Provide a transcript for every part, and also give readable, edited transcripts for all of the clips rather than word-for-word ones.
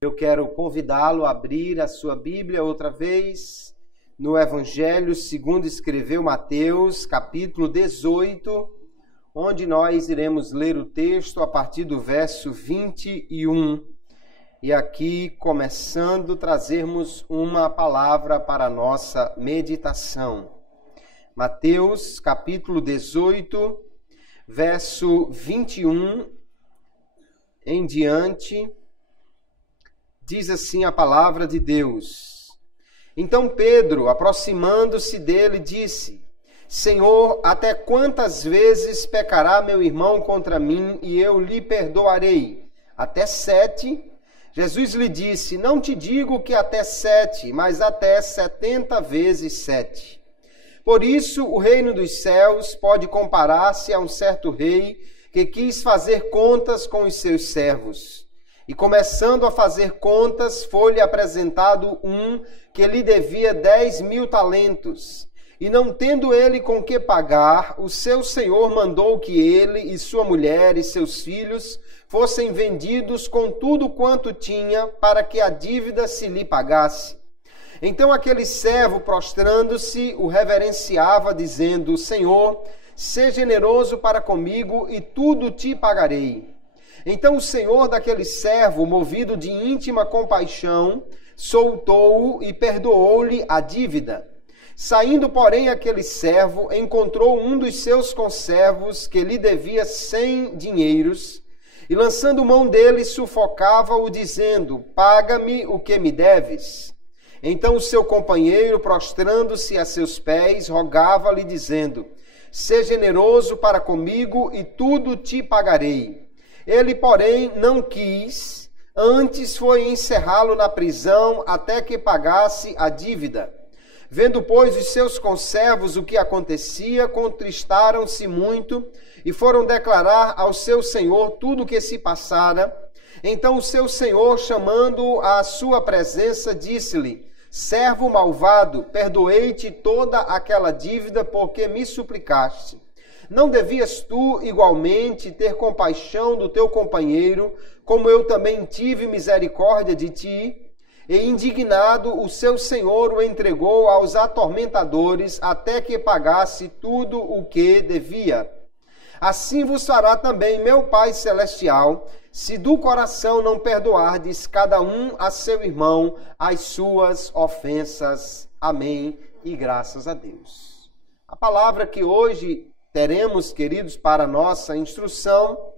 Eu quero convidá-lo a abrir a sua Bíblia outra vez no Evangelho segundo escreveu Mateus, capítulo 18, onde nós iremos ler o texto a partir do verso 21. E aqui, começando, trazermos uma palavra para a nossa meditação. Mateus, capítulo 18, verso 21 em diante. Diz assim a palavra de Deus: Então Pedro, aproximando-se dele, disse: Senhor, até quantas vezes pecará meu irmão contra mim e eu lhe perdoarei? Até 7? Jesus lhe disse: Não te digo que até 7, mas até 70 vezes 7. Por isso, o reino dos céus pode comparar-se a um certo rei que quis fazer contas com os seus servos. E começando a fazer contas, foi-lhe apresentado um que lhe devia 10.000 talentos. E não tendo ele com que pagar, o seu senhor mandou que ele e sua mulher e seus filhos fossem vendidos com tudo quanto tinha, para que a dívida se lhe pagasse. Então aquele servo, prostrando-se, o reverenciava, dizendo: Senhor, seja generoso para comigo e tudo te pagarei. Então o senhor daquele servo, movido de íntima compaixão, soltou-o e perdoou-lhe a dívida. Saindo, porém, aquele servo encontrou um dos seus conservos que lhe devia 100 dinheiros, e lançando mão dele, sufocava-o, dizendo: Paga-me o que me deves. Então o seu companheiro, prostrando-se a seus pés, rogava-lhe, dizendo: Seja generoso para comigo e tudo te pagarei. Ele, porém, não quis, antes foi encerrá-lo na prisão até que pagasse a dívida. Vendo, pois, os seus conservos o que acontecia, contristaram-se muito e foram declarar ao seu senhor tudo o que se passara. Então o seu senhor, chamando-o à sua presença, disse-lhe: Servo malvado, perdoei-te toda aquela dívida porque me suplicaste. Não devias tu, igualmente, ter compaixão do teu companheiro, como eu também tive misericórdia de ti? E indignado, o seu senhor o entregou aos atormentadores, até que pagasse tudo o que devia. Assim vos fará também meu Pai Celestial, se do coração não perdoardes cada um a seu irmão as suas ofensas. Amém. E graças a Deus. A palavra que hoje teremos, queridos, para nossa instrução,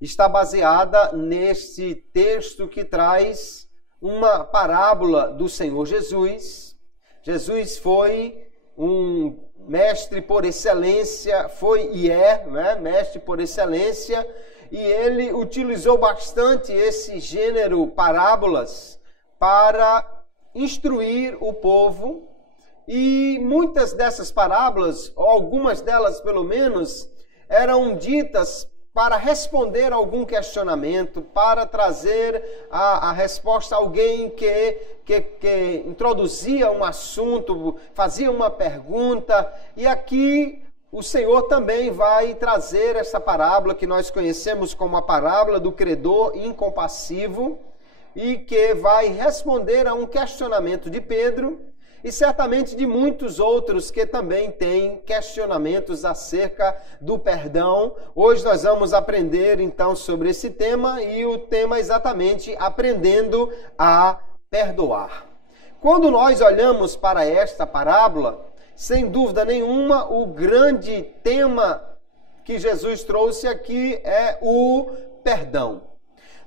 está baseada neste texto que traz uma parábola do Senhor Jesus. Jesus foi um mestre por excelência, foi e é, mestre por excelência, e ele utilizou bastante esse gênero parábolas para instruir o povo. E muitas dessas parábolas, ou algumas delas pelo menos, eram ditas para responder a algum questionamento, para trazer a resposta a alguém que introduzia um assunto, fazia uma pergunta. E aqui o Senhor também vai trazer essa parábola que nós conhecemos como a parábola do credor incompassivo, e que vai responder a um questionamento de Pedro, e certamente de muitos outros que também têm questionamentos acerca do perdão. Hoje nós vamos aprender então sobre esse tema, e o tema é exatamente aprendendo a perdoar. Quando nós olhamos para esta parábola, sem dúvida nenhuma, o grande tema que Jesus trouxe aqui é o perdão.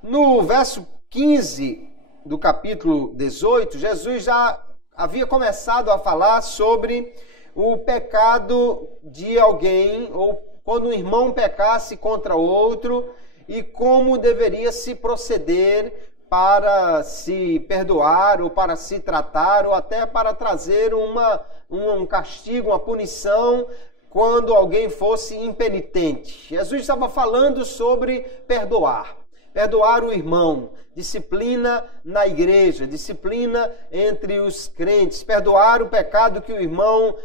No verso 15 do capítulo 18, Jesus já havia começado a falar sobre o pecado de alguém, ou quando um irmão pecasse contra outro, e como deveria se proceder para se perdoar, ou para se tratar, ou até para trazer um castigo, uma punição, quando alguém fosse impenitente. Jesus estava falando sobre perdoar. Perdoar o irmão, disciplina na igreja, disciplina entre os crentes, perdoar o pecado que o irmão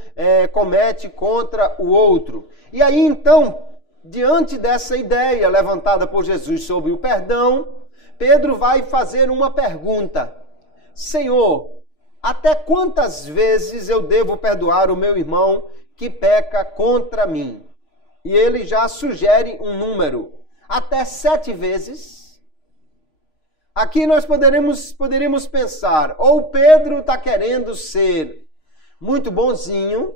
comete contra o outro. E aí então, diante dessa ideia levantada por Jesus sobre o perdão, Pedro vai fazer uma pergunta: Senhor, até quantas vezes eu devo perdoar o meu irmão que peca contra mim? E ele já sugere um número, até 7 vezes. Aqui nós poderíamos pensar, ou Pedro está querendo ser muito bonzinho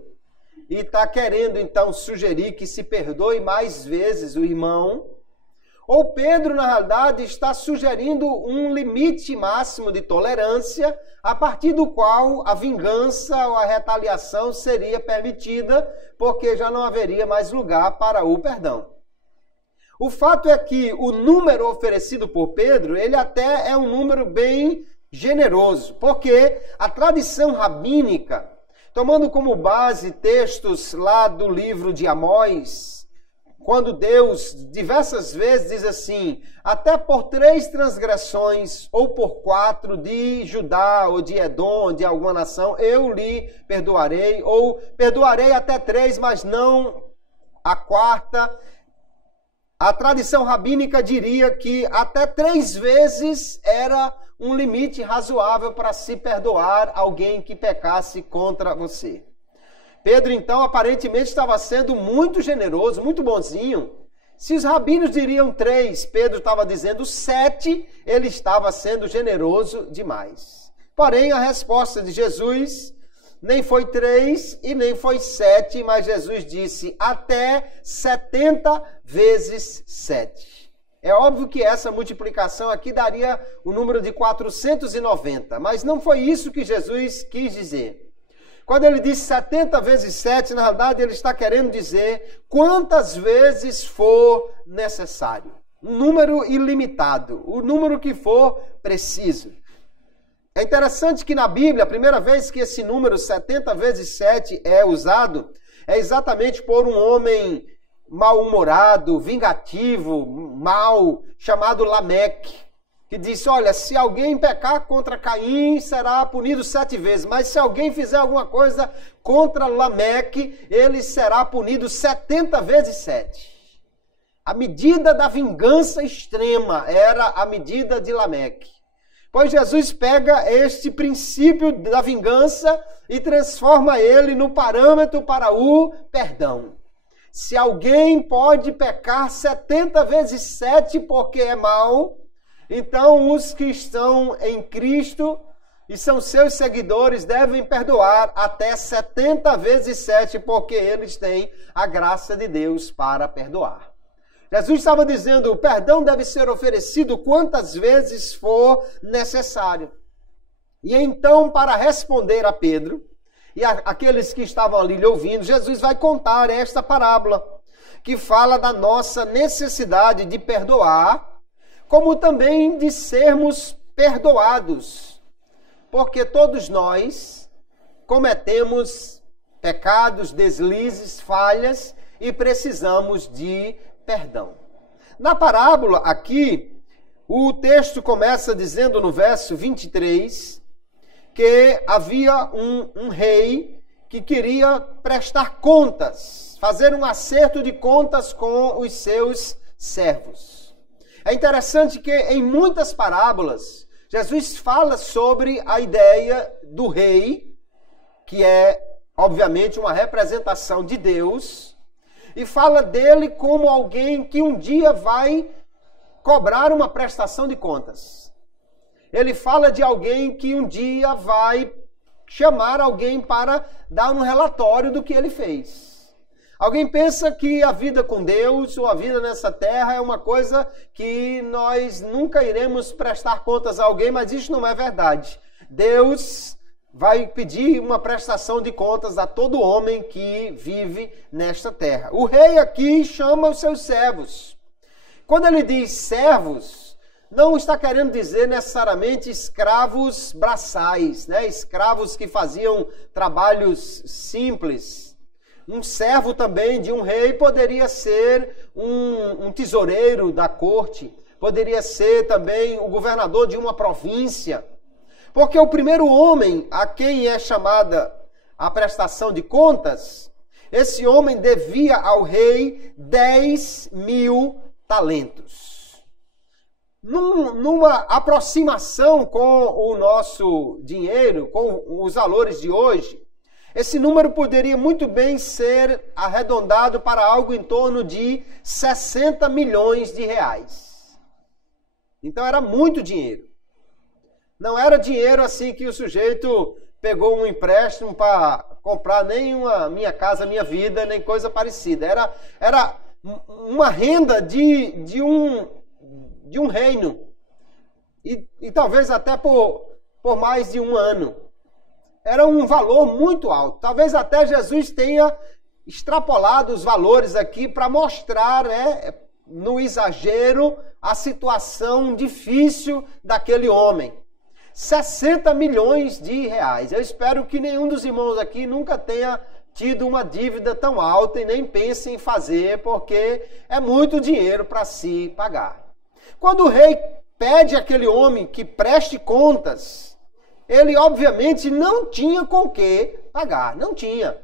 e está querendo então sugerir que se perdoe mais vezes o irmão, ou Pedro, na realidade, está sugerindo um limite máximo de tolerância a partir do qual a vingança ou a retaliação seria permitida, porque já não haveria mais lugar para o perdão. O fato é que o número oferecido por Pedro, ele até é um número bem generoso, porque a tradição rabínica, tomando como base textos lá do livro de Amós, quando Deus diversas vezes diz assim, até por 3 transgressões ou por 4 de Judá ou de Edom, de alguma nação, eu lhe perdoarei, ou perdoarei até 3, mas não a 4ª. A tradição rabínica diria que até 3 vezes era um limite razoável para se perdoar alguém que pecasse contra você. Pedro, então, aparentemente estava sendo muito generoso, muito bonzinho. Se os rabinos diriam 3, Pedro estava dizendo 7, ele estava sendo generoso demais. Porém, a resposta de Jesus nem foi 3 e nem foi 7, mas Jesus disse até 70 vezes 7. É óbvio que essa multiplicação aqui daria o número de 490, mas não foi isso que Jesus quis dizer. Quando ele diz 70 vezes 7, na verdade ele está querendo dizer quantas vezes for necessário. Um número ilimitado, o número que for preciso. É interessante que na Bíblia, a primeira vez que esse número 70 vezes 7 é usado, é exatamente por um homem mal-humorado, vingativo, mau, chamado Lameque, que disse, olha, se alguém pecar contra Caim, será punido 7 vezes, mas se alguém fizer alguma coisa contra Lameque, ele será punido 70 vezes 7. A medida da vingança extrema era a medida de Lameque. Pois Jesus pega este princípio da vingança e transforma ele no parâmetro para o perdão. Se alguém pode pecar 70 vezes 7 porque é mau, então os que estão em Cristo e são seus seguidores devem perdoar até 70 vezes 7 porque eles têm a graça de Deus para perdoar. Jesus estava dizendo, o perdão deve ser oferecido quantas vezes for necessário. E então, para responder a Pedro e aqueles que estavam ali lhe ouvindo, Jesus vai contar esta parábola, que fala da nossa necessidade de perdoar, como também de sermos perdoados. Porque todos nós cometemos pecados, deslizes, falhas e precisamos de perdão. Na parábola aqui, o texto começa dizendo no verso 23 que havia um rei que queria prestar contas, fazer um acerto de contas com os seus servos. É interessante que em muitas parábolas, Jesus fala sobre a ideia do rei, que é, obviamente, uma representação de Deus, e fala dele como alguém que um dia vai cobrar uma prestação de contas. Ele fala de alguém que um dia vai chamar alguém para dar um relatório do que ele fez. Alguém pensa que a vida com Deus ou a vida nessa terra é uma coisa que nós nunca iremos prestar contas a alguém, mas isso não é verdade. Deus vai pedir uma prestação de contas a todo homem que vive nesta terra. O rei aqui chama os seus servos. Quando ele diz servos, não está querendo dizer necessariamente escravos braçais, né? Escravos que faziam trabalhos simples. Um servo também de um rei poderia ser um tesoureiro da corte, poderia ser também o governador de uma província. Porque o primeiro homem a quem é chamada a prestação de contas, esse homem devia ao rei 10.000 talentos. Numa aproximação com o nosso dinheiro, com os valores de hoje, esse número poderia muito bem ser arredondado para algo em torno de 60 milhões de reais. Então era muito dinheiro. Não era dinheiro assim que o sujeito pegou um empréstimo para comprar nem uma Minha Casa Minha Vida, nem coisa parecida. Era uma renda de um reino. E talvez até por mais de um ano. Era um valor muito alto. Talvez até Jesus tenha extrapolado os valores aqui para mostrar, no exagero, a situação difícil daquele homem. 60 milhões de reais. Eu espero que nenhum dos irmãos aqui nunca tenha tido uma dívida tão alta e nem pense em fazer, porque é muito dinheiro para se pagar. Quando o rei pede àquele homem que preste contas, ele obviamente não tinha com que pagar, não tinha.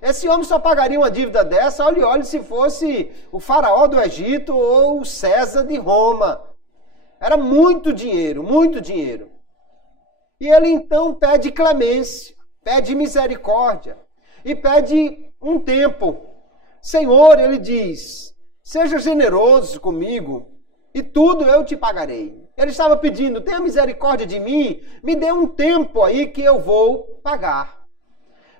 Esse homem só pagaria uma dívida dessa, olhe se fosse o faraó do Egito ou o César de Roma. Era muito dinheiro, muito dinheiro. E ele então pede clemência, pede misericórdia e pede um tempo. Senhor, ele diz, seja generoso comigo e tudo eu te pagarei. Ele estava pedindo, tenha misericórdia de mim, me dê um tempo aí que eu vou pagar.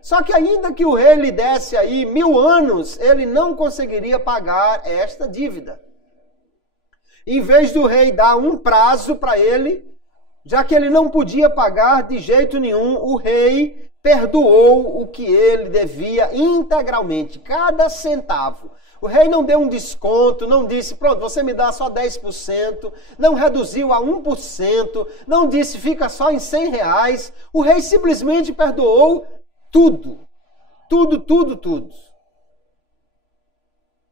Só que ainda que o rei lhe desse aí 1000 anos, ele não conseguiria pagar esta dívida. Em vez do rei dar um prazo para ele, já que ele não podia pagar de jeito nenhum, o rei perdoou o que ele devia integralmente, cada centavo. O rei não deu um desconto, não disse, pronto, você me dá só 10%, não reduziu a 1%, não disse, fica só em 100 reais. O rei simplesmente perdoou tudo, tudo.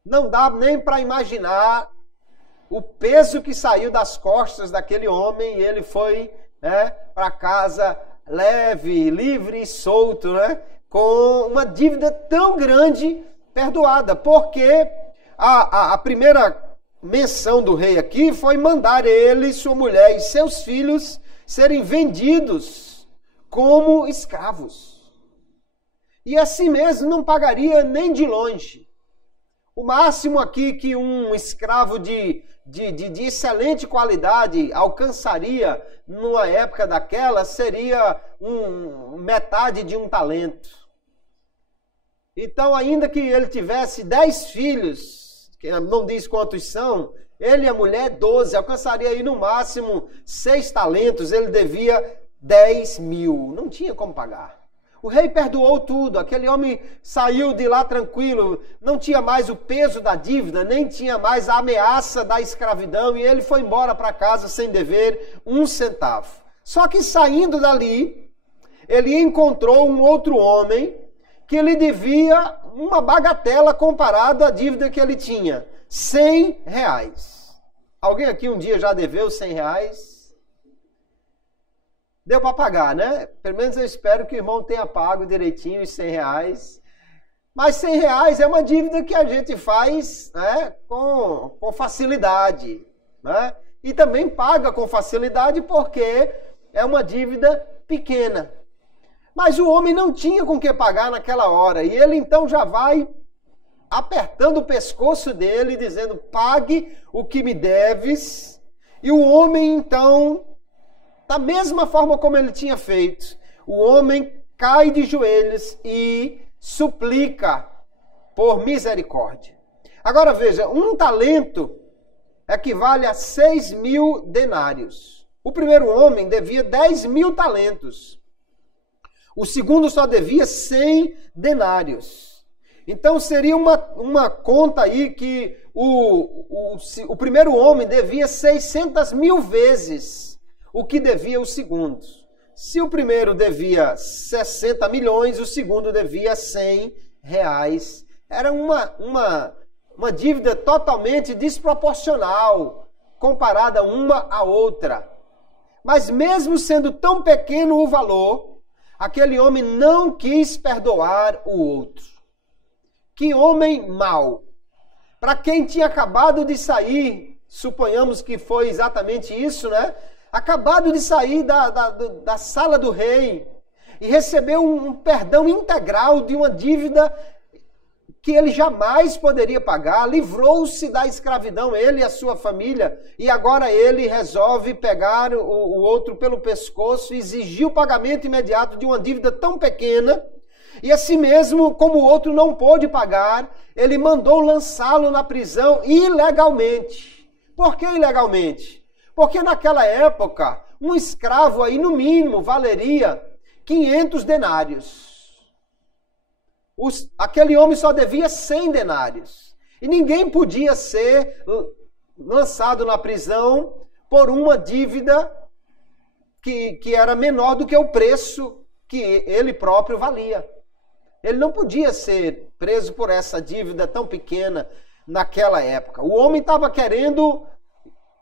Não dá nem para imaginar o peso que saiu das costas daquele homem e ele foi para casa leve, livre e solto, com uma dívida tão grande perdoada, porque a primeira menção do rei aqui foi mandar ele, sua mulher e seus filhos serem vendidos como escravos. E assim mesmo não pagaria nem de longe. O máximo aqui que um escravo de excelente qualidade alcançaria numa época daquela seria metade de um talento. Então, ainda que ele tivesse 10 filhos, que não diz quantos são, ele e a mulher 12, alcançaria aí no máximo 6 talentos, ele devia 10.000, não tinha como pagar. O rei perdoou tudo, aquele homem saiu de lá tranquilo, não tinha mais o peso da dívida, nem tinha mais a ameaça da escravidão, e ele foi embora para casa sem dever um centavo. Só que saindo dali, ele encontrou um outro homem que lhe devia uma bagatela comparado à dívida que ele tinha, 100 reais. Alguém aqui um dia já deveu 100 reais? Deu para pagar, né? Pelo menos eu espero que o irmão tenha pago direitinho os 100 reais. Mas 100 reais é uma dívida que a gente faz com facilidade. E também paga com facilidade porque é uma dívida pequena. Mas o homem não tinha com que pagar naquela hora. E ele então já vai apertando o pescoço dele, dizendo, pague o que me deves. E o homem então, da mesma forma como ele tinha feito, o homem cai de joelhos e suplica por misericórdia. Agora veja, um talento equivale a 6.000 denários. O primeiro homem devia 10.000 talentos. O segundo só devia 100 denários. Então seria uma conta aí que o primeiro homem devia 600.000 vezes o que devia o segundo. Se o primeiro devia 60 milhões, o segundo devia 100 reais. Era uma dívida totalmente desproporcional comparada uma à outra. Mas mesmo sendo tão pequeno o valor, aquele homem não quis perdoar o outro. Que homem mau! Para quem tinha acabado de sair, suponhamos que foi exatamente isso, né? Acabado de sair da sala do rei e recebeu um perdão integral de uma dívida que ele jamais poderia pagar, livrou-se da escravidão, ele e a sua família, e agora ele resolve pegar o outro pelo pescoço e exigir o pagamento imediato de uma dívida tão pequena, e assim mesmo, como o outro não pôde pagar, ele mandou lançá-lo na prisão ilegalmente. Por que ilegalmente? Porque naquela época, um escravo aí no mínimo valeria 500 denários. Aquele homem só devia 100 denários. E ninguém podia ser lançado na prisão por uma dívida que era menor do que o preço que ele próprio valia. Ele não podia ser preso por essa dívida tão pequena naquela época. O homem estava querendo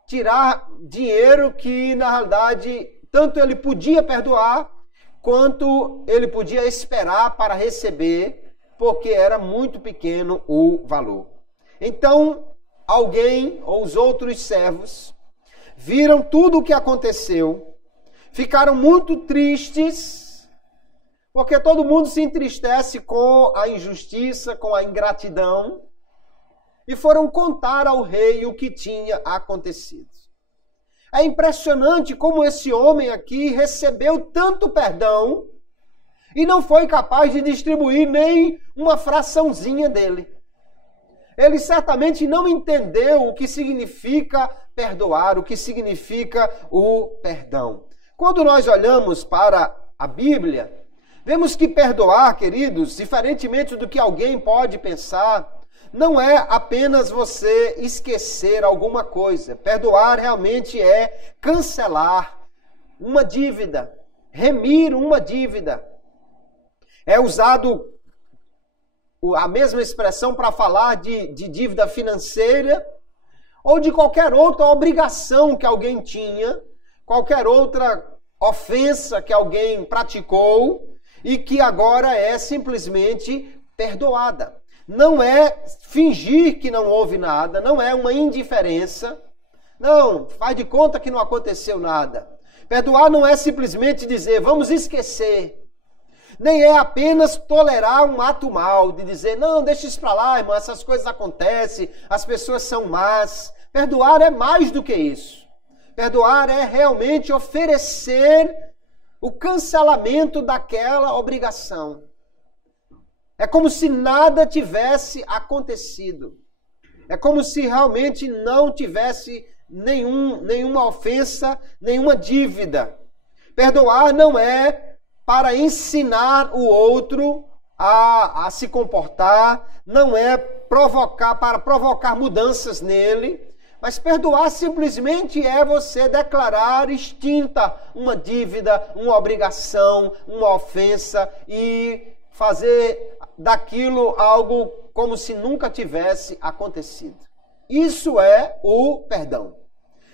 tirar dinheiro que, na realidade, tanto ele podia perdoar, quanto ele podia esperar para receber, porque era muito pequeno o valor. Então, alguém ou os outros servos viram tudo o que aconteceu, ficaram muito tristes, porque todo mundo se entristece com a injustiça, com a ingratidão, e foram contar ao rei o que tinha acontecido. É impressionante como esse homem aqui recebeu tanto perdão e não foi capaz de distribuir nem uma fraçãozinha dele. Ele certamente não entendeu o que significa perdoar, o que significa o perdão. Quando nós olhamos para a Bíblia, vemos que perdoar, queridos, diferentemente do que alguém pode pensar, não é apenas você esquecer alguma coisa. Perdoar realmente é cancelar uma dívida, remir uma dívida. É usado a mesma expressão para falar de dívida financeira ou de qualquer outra obrigação que alguém tinha, qualquer outra ofensa que alguém praticou e que agora é simplesmente perdoada. Não é fingir que não houve nada, não é uma indiferença. Não, faz de conta que não aconteceu nada. Perdoar não é simplesmente dizer, vamos esquecer. Nem é apenas tolerar um ato mal, de dizer, não, deixa isso para lá, irmão, essas coisas acontecem, as pessoas são más. Perdoar é mais do que isso. Perdoar é realmente oferecer o cancelamento daquela obrigação. É como se nada tivesse acontecido. É como se realmente não tivesse nenhuma ofensa, nenhuma dívida. Perdoar não é para ensinar o outro a se comportar, não é para provocar mudanças nele, mas perdoar simplesmente é você declarar extinta uma dívida, uma obrigação, uma ofensa e fazer daquilo algo como se nunca tivesse acontecido. Isso é o perdão.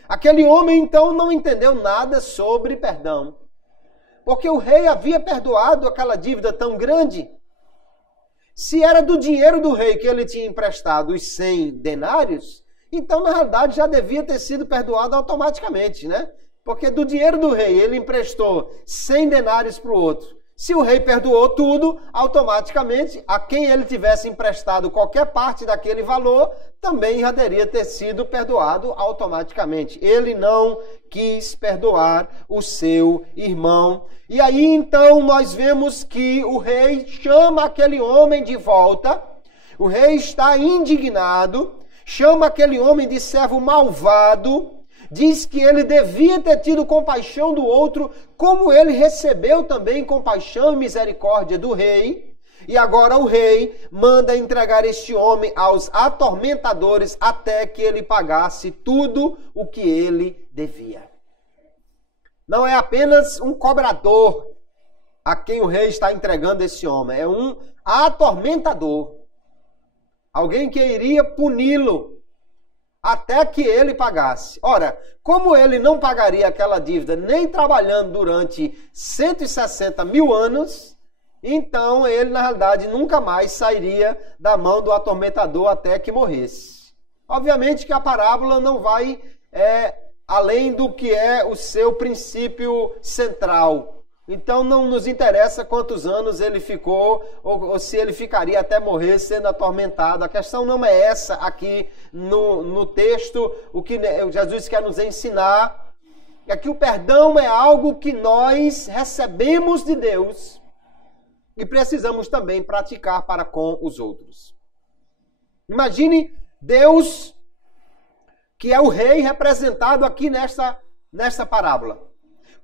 Aquele homem, então, não entendeu nada sobre perdão, porque o rei havia perdoado aquela dívida tão grande. Se era do dinheiro do rei que ele tinha emprestado os 100 denários, então, na realidade, já devia ter sido perdoado automaticamente, né? Porque do dinheiro do rei ele emprestou 100 denários para o outro. Se o rei perdoou tudo, automaticamente, a quem ele tivesse emprestado qualquer parte daquele valor, também já deveria ter sido perdoado automaticamente. Ele não quis perdoar o seu irmão. E aí, então, nós vemos que o rei chama aquele homem de volta. O rei está indignado, chama aquele homem de servo malvado, diz que ele devia ter tido compaixão do outro, como ele recebeu também compaixão e misericórdia do rei. E agora o rei manda entregar este homem aos atormentadores até que ele pagasse tudo o que ele devia. Não é apenas um cobrador a quem o rei está entregando esse homem, é um atormentador. Alguém que iria puni-lo até que ele pagasse. Ora, como ele não pagaria aquela dívida nem trabalhando durante 160 mil anos, então ele, na realidade, nunca mais sairia da mão do atormentador até que morresse. Obviamente que a parábola não vai além do que é o seu princípio central. Então não nos interessa quantos anos ele ficou ou se ele ficaria até morrer sendo atormentado. A questão não é essa aqui no texto. O que Jesus quer nos ensinar é que o perdão é algo que nós recebemos de Deus e precisamos também praticar para com os outros. Imagine Deus, que é o rei representado aqui nesta parábola.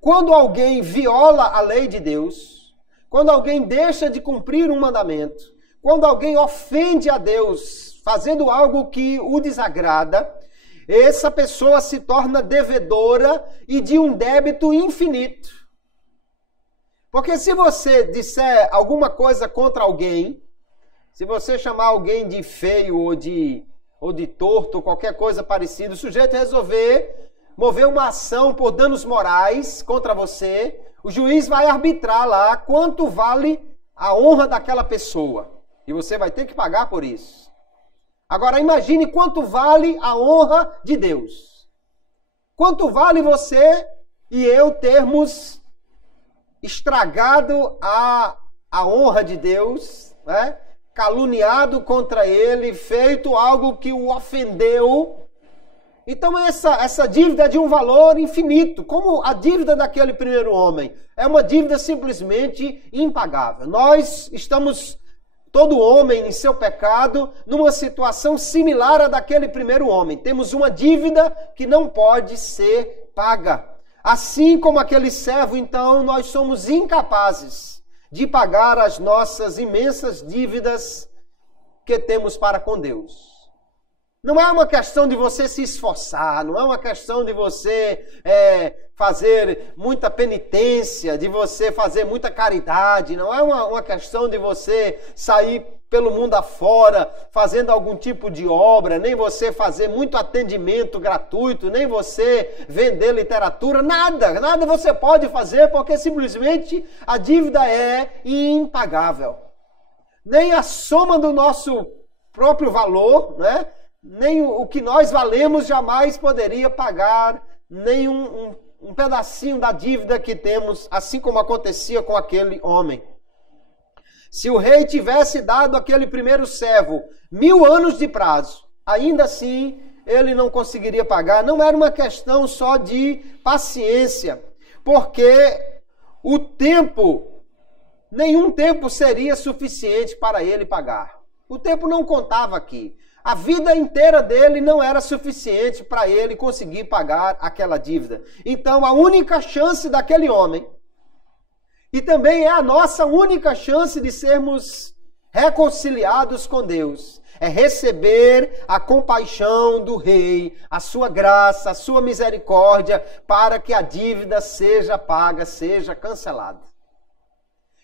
Quando alguém viola a lei de Deus, quando alguém deixa de cumprir um mandamento, quando alguém ofende a Deus fazendo algo que o desagrada, essa pessoa se torna devedora e de um débito infinito. Porque se você disser alguma coisa contra alguém, se você chamar alguém de feio ou de torto, qualquer coisa parecida, o sujeito resolver mover uma ação por danos morais contra você, o juiz vai arbitrar lá quanto vale a honra daquela pessoa. E você vai ter que pagar por isso. Agora imagine quanto vale a honra de Deus. Quanto vale você e eu termos estragado a honra de Deus, né? Caluniado contra ele, feito algo que o ofendeu. Então essa dívida é de um valor infinito, como a dívida daquele primeiro homem. É uma dívida simplesmente impagável. Nós estamos, todo homem em seu pecado, numa situação similar à daquele primeiro homem. Temos uma dívida que não pode ser paga. Assim como aquele servo, então, nós somos incapazes de pagar as nossas imensas dívidas que temos para com Deus. Não é uma questão de você se esforçar, não é uma questão de você fazer muita penitência, de você fazer muita caridade, não é uma questão de você sair pelo mundo afora fazendo algum tipo de obra, nem você fazer muito atendimento gratuito, nem você vender literatura, nada você pode fazer porque simplesmente a dívida é impagável. Nem a soma do nosso próprio valor, né? Nem o que nós valemos jamais poderia pagar nem um pedacinho da dívida que temos, assim como acontecia com aquele homem. Se o rei tivesse dado àquele primeiro servo 1000 anos de prazo, ainda assim ele não conseguiria pagar. Não era uma questão só de paciência, porque nenhum tempo seria suficiente para ele pagar. O tempo não contava aqui. A vida inteira dele não era suficiente para ele conseguir pagar aquela dívida. Então, a única chance daquele homem, e também é a nossa única chance de sermos reconciliados com Deus, é receber a compaixão do rei, a sua graça, a sua misericórdia, para que a dívida seja paga, seja cancelada.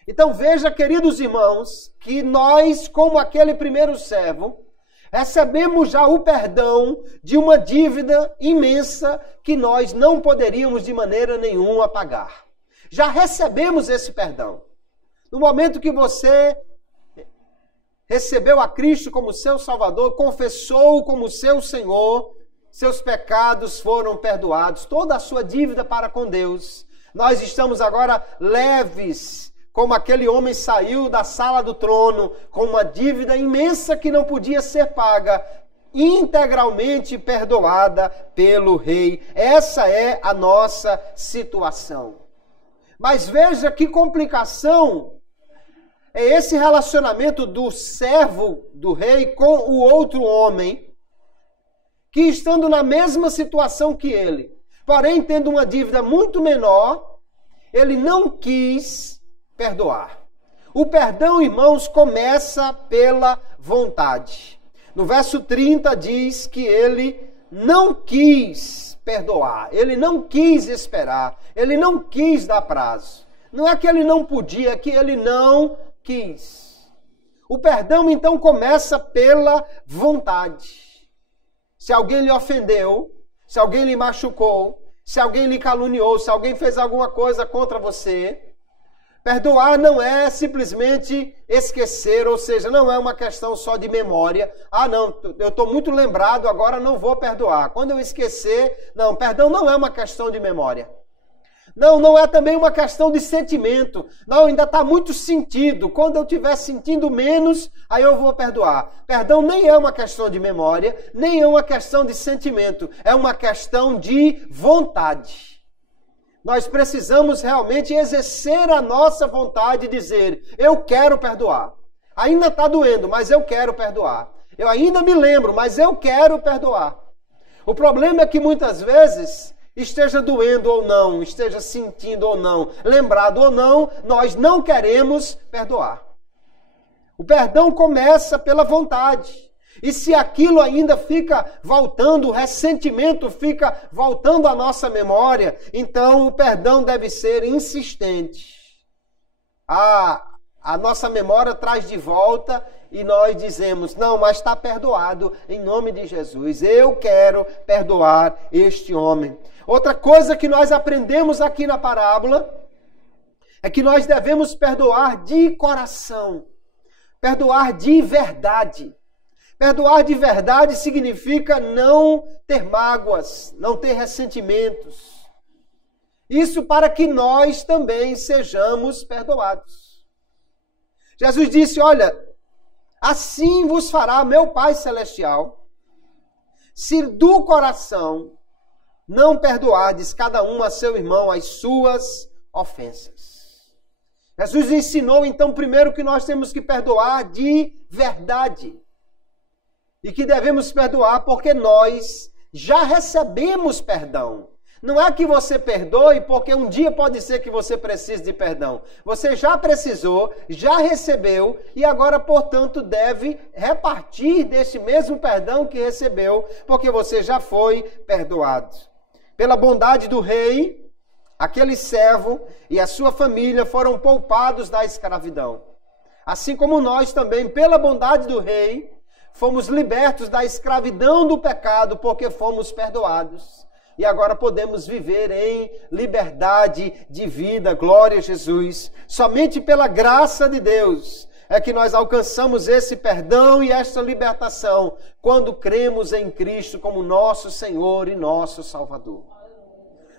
Então, veja, queridos irmãos, que nós, como aquele primeiro servo, recebemos já o perdão de uma dívida imensa que nós não poderíamos de maneira nenhuma pagar. Já recebemos esse perdão. No momento que você recebeu a Cristo como seu Salvador, confessou como seu Senhor, seus pecados foram perdoados, toda a sua dívida para com Deus. Nós estamos agora leves, como aquele homem saiu da sala do trono com uma dívida imensa que não podia ser paga, integralmente perdoada pelo rei. Essa é a nossa situação. Mas veja que complicação é esse relacionamento do servo do rei com o outro homem, que estando na mesma situação que ele, porém tendo uma dívida muito menor, ele não quis perdoar. O perdão, irmãos, começa pela vontade. No verso 30 diz que ele não quis perdoar, ele não quis esperar, ele não quis dar prazo. Não é que ele não podia, é que ele não quis. O perdão, então, começa pela vontade. se alguém lhe ofendeu, se alguém lhe machucou, se alguém lhe caluniou, se alguém fez alguma coisa contra você. Perdoar não é simplesmente esquecer, ou seja, não é uma questão só de memória. Ah, não, eu estou muito lembrado, agora não vou perdoar. Quando eu esquecer, não, perdão não é uma questão de memória. Não é também uma questão de sentimento. Não, ainda está muito sentido. Quando eu estiver sentindo menos, aí eu vou perdoar. Perdão nem é uma questão de memória, nem é uma questão de sentimento. É uma questão de vontade. Nós precisamos realmente exercer a nossa vontade e dizer, eu quero perdoar. Ainda está doendo, mas eu quero perdoar. Eu ainda me lembro, mas eu quero perdoar. O problema é que muitas vezes, esteja doendo ou não, esteja sentindo ou não, lembrado ou não, nós não queremos perdoar. O perdão começa pela vontade. E se aquilo ainda fica voltando, o ressentimento fica voltando à nossa memória, então o perdão deve ser insistente. A nossa memória traz de volta e nós dizemos, não, mas está perdoado em nome de Jesus. Eu quero perdoar este homem. Outra coisa que nós aprendemos aqui na parábola é que nós devemos perdoar de coração, perdoar de verdade. Perdoar de verdade significa não ter mágoas, não ter ressentimentos. Isso para que nós também sejamos perdoados. Jesus disse, olha, assim vos fará meu Pai Celestial, se do coração não perdoardes cada um a seu irmão as suas ofensas. Jesus ensinou então primeiro que nós temos que perdoar de verdade. E que devemos perdoar porque nós já recebemos perdão. Não é que você perdoe porque um dia pode ser que você precise de perdão. Você já precisou, já recebeu e agora, portanto, deve repartir desse mesmo perdão que recebeu, porque você já foi perdoado. Pela bondade do rei, aquele servo e a sua família foram poupados da escravidão. Assim como nós também, pela bondade do rei, fomos libertos da escravidão do pecado porque fomos perdoados. E agora podemos viver em liberdade de vida. Glória a Jesus. Somente pela graça de Deus é que nós alcançamos esse perdão e esta libertação quando cremos em Cristo como nosso Senhor e nosso Salvador.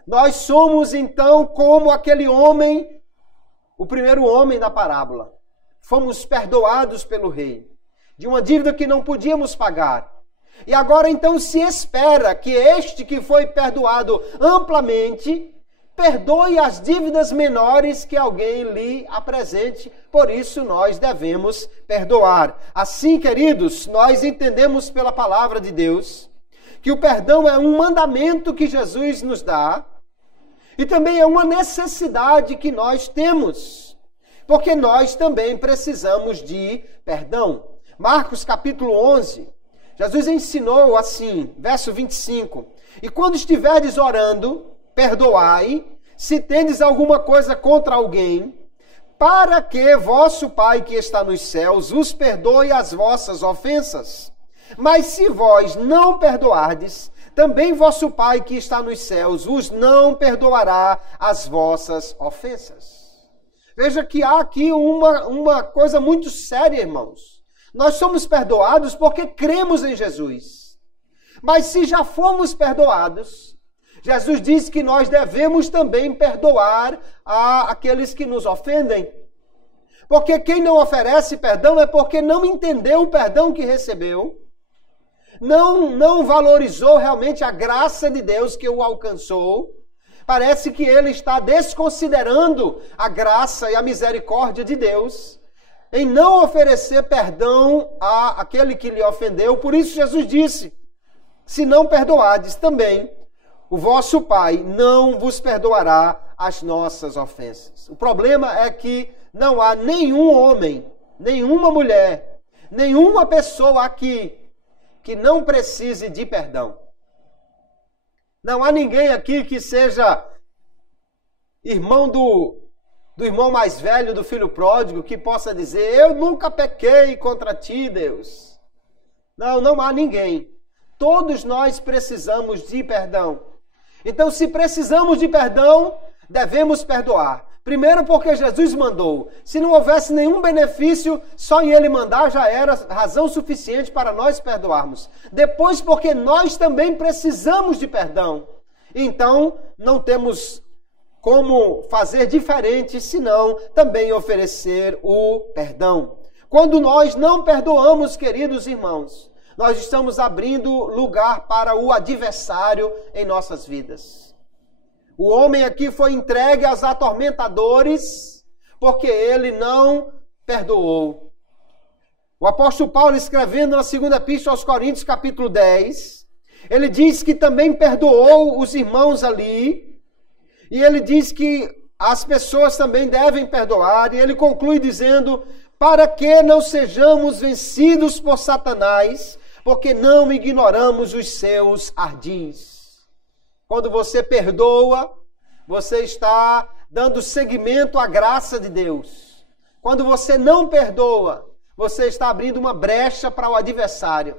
Nós somos então como aquele homem, o primeiro homem da parábola. Fomos perdoados pelo rei de uma dívida que não podíamos pagar. E agora então se espera que este que foi perdoado amplamente, perdoe as dívidas menores que alguém lhe apresente. Por isso nós devemos perdoar. Assim, queridos, nós entendemos pela palavra de Deus que o perdão é um mandamento que Jesus nos dá e também é uma necessidade que nós temos, porque nós também precisamos de perdão. Marcos capítulo 11, Jesus ensinou assim, verso 25, e quando estiverdes orando, perdoai, se tendes alguma coisa contra alguém, para que vosso Pai que está nos céus vos perdoe as vossas ofensas. Mas se vós não perdoardes, também vosso Pai que está nos céus vos não perdoará as vossas ofensas. Veja que há aqui uma coisa muito séria, irmãos. Nós somos perdoados porque cremos em Jesus. Mas se já fomos perdoados, Jesus diz que nós devemos também perdoar aqueles que nos ofendem. Porque quem não oferece perdão é porque não entendeu o perdão que recebeu, não valorizou realmente a graça de Deus que o alcançou. Parece que ele está desconsiderando a graça e a misericórdia de Deus em não oferecer perdão àquele que lhe ofendeu. Por isso Jesus disse, se não perdoardes também, o vosso Pai não vos perdoará as nossas ofensas. O problema é que não há nenhum homem, nenhuma mulher, nenhuma pessoa aqui que não precise de perdão. Não há ninguém aqui que seja irmão do irmão mais velho, do filho pródigo, que possa dizer, eu nunca pequei contra ti, Deus. Não há ninguém. todos nós precisamos de perdão. Então, se precisamos de perdão, devemos perdoar. Primeiro porque Jesus mandou. Se não houvesse nenhum benefício, só em Ele mandar já era razão suficiente para nós perdoarmos. Depois porque nós também precisamos de perdão. Então, não temos como fazer diferente, senão também oferecer o perdão. Quando nós não perdoamos, queridos irmãos, nós estamos abrindo lugar para o adversário em nossas vidas. O homem aqui foi entregue aos atormentadores porque ele não perdoou. O apóstolo Paulo, escrevendo na segunda epístola aos Coríntios, capítulo 10, ele diz que também perdoou os irmãos ali, e ele diz que as pessoas também devem perdoar, e ele conclui dizendo, para que não sejamos vencidos por Satanás, porque não ignoramos os seus ardis. Quando você perdoa, você está dando seguimento à graça de Deus. Quando você não perdoa, você está abrindo uma brecha para o adversário.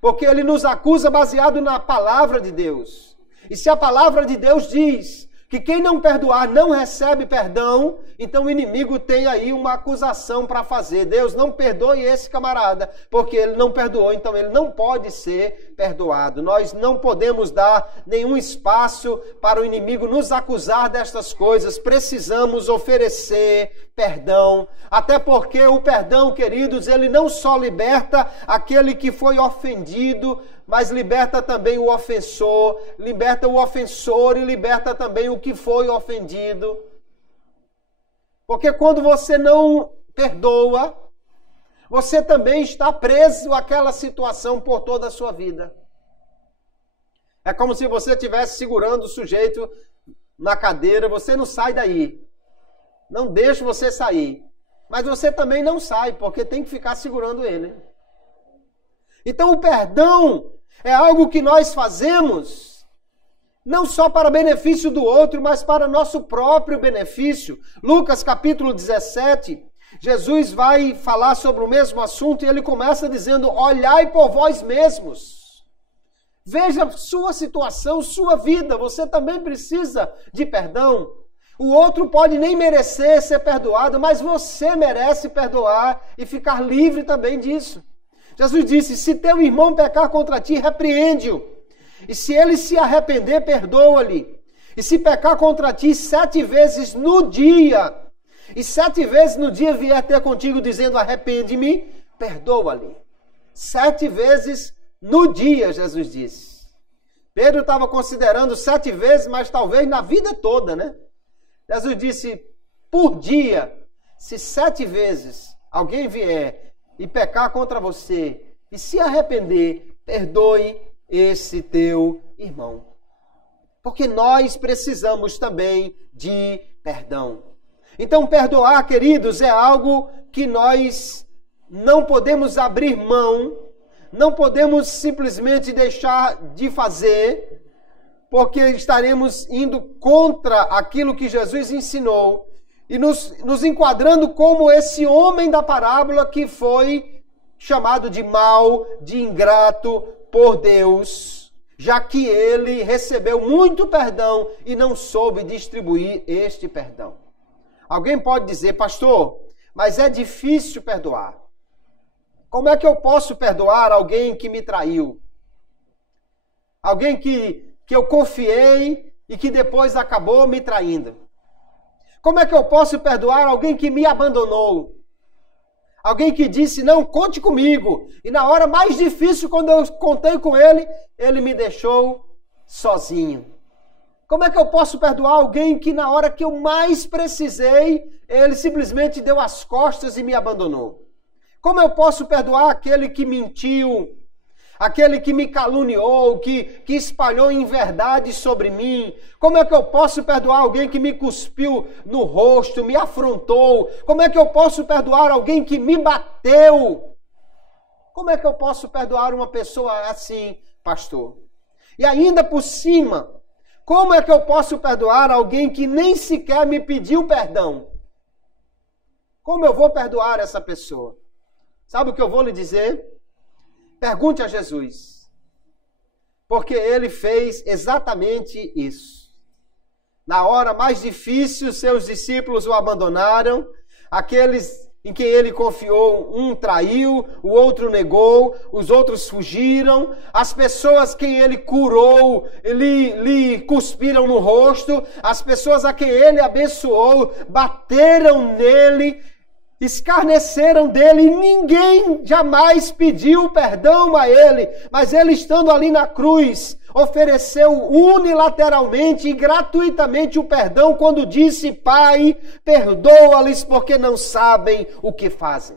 Porque ele nos acusa baseado na palavra de Deus. E se a palavra de Deus diz que quem não perdoar não recebe perdão, então o inimigo tem aí uma acusação para fazer. Deus, não perdoe esse camarada, porque ele não perdoou, então ele não pode ser perdoado. Nós não podemos dar nenhum espaço para o inimigo nos acusar destas coisas. Precisamos oferecer perdão, até porque o perdão, queridos, ele não só liberta aquele que foi ofendido, mas liberta também o ofensor, liberta o ofensor e liberta também o que foi ofendido. Porque quando você não perdoa, você também está preso àquela situação por toda a sua vida. É como se você estivesse segurando o sujeito na cadeira, você não sai daí. Não deixa você sair. Mas você também não sai, porque tem que ficar segurando ele. Então o perdão é algo que nós fazemos, não só para benefício do outro, mas para nosso próprio benefício. Lucas capítulo 17, Jesus vai falar sobre o mesmo assunto e ele começa dizendo, olhai por vós mesmos. Veja sua situação, sua vida, você também precisa de perdão. O outro pode nem merecer ser perdoado, mas você merece perdoar e ficar livre também disso. Jesus disse, se teu irmão pecar contra ti, repreende-o. E se ele se arrepender, perdoa-lhe. E se pecar contra ti 7 vezes no dia, e 7 vezes no dia vier ter contigo dizendo, arrepende-me, perdoa-lhe. 7 vezes no dia, Jesus disse. Pedro estava considerando 7 vezes, mas talvez na vida toda, né? Jesus disse, por dia, se 7 vezes alguém vier e pecar contra você, e se arrepender, perdoe esse teu irmão. Porque nós precisamos também de perdão. Então, perdoar, queridos, é algo que nós não podemos abrir mão, não podemos simplesmente deixar de fazer, porque estaremos indo contra aquilo que Jesus ensinou, e nos enquadrando como esse homem da parábola que foi chamado de mau, de ingrato por Deus, já que ele recebeu muito perdão e não soube distribuir este perdão. Alguém pode dizer, pastor, mas é difícil perdoar. Como é que eu posso perdoar alguém que me traiu? Alguém que eu confiei e que depois acabou me traindo? Como é que eu posso perdoar alguém que me abandonou? Alguém que disse, não, conte comigo. E na hora mais difícil, quando eu contei com ele, ele me deixou sozinho. Como é que eu posso perdoar alguém que na hora que eu mais precisei, ele simplesmente deu as costas e me abandonou? Como eu posso perdoar aquele que mentiu, aquele que me caluniou, que espalhou inverdades sobre mim? Como é que eu posso perdoar alguém que me cuspiu no rosto, me afrontou? Como é que eu posso perdoar alguém que me bateu? Como é que eu posso perdoar uma pessoa assim, pastor? E ainda por cima, como é que eu posso perdoar alguém que nem sequer me pediu perdão? Como eu vou perdoar essa pessoa? Sabe o que eu vou lhe dizer? Pergunte a Jesus. Porque ele fez exatamente isso. Na hora mais difícil, seus discípulos o abandonaram. Aqueles em quem ele confiou, um traiu, o outro negou, os outros fugiram. As pessoas quem ele curou, lhe cuspiram no rosto. As pessoas a quem ele abençoou, bateram nele, escarneceram dele, e ninguém jamais pediu perdão a ele. Mas ele, estando ali na cruz, ofereceu unilateralmente e gratuitamente o perdão quando disse: Pai, perdoa-lhes porque não sabem o que fazem.